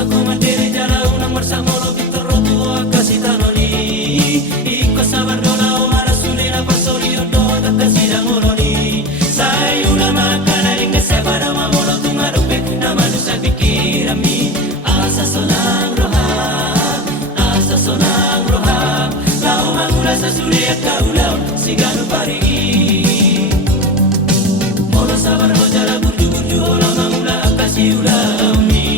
sa komandere jala unang marsamolo kitoroto akasitanoni iko sabardola o marasulina pasorio do takasidangoloni sayuna makana ringa sabara mamolo tungarupe namanusa pikirami asa sonang roha lau mangula sa sulia kaulau siganu parigi molo sabar ho jala burju ola mangula akasi ulauni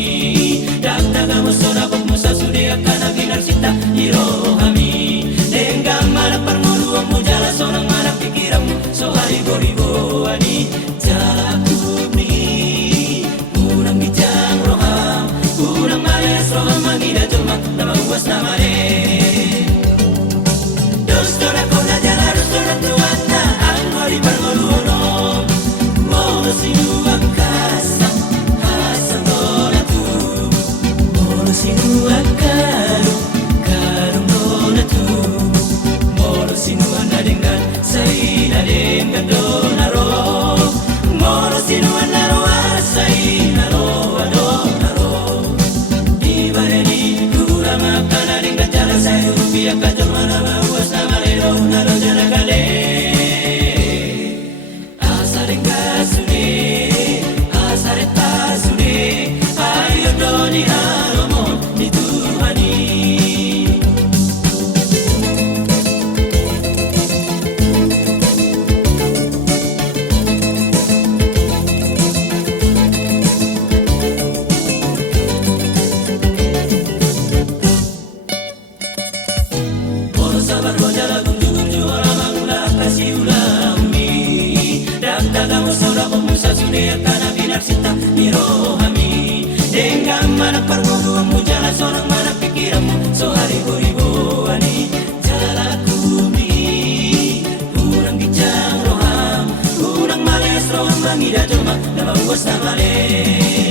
dak daga musona kok musa sulia kana binar sita irohami dengang mana permulu mu jala sonang mana pikiramu so hari goribo ani jala kubni unang bijang roham unang males roham mangida joma nama uas namare sabar jala gunju orang mangula kasih ulami dan dagang saudara pemusa sudah karena binar cinta mirohami dengan mana pergumumu jala seorang mana pikiranmu so hari ribu ani jala kumi kurang bijang roham kurang males roham mangida joma nama uas namale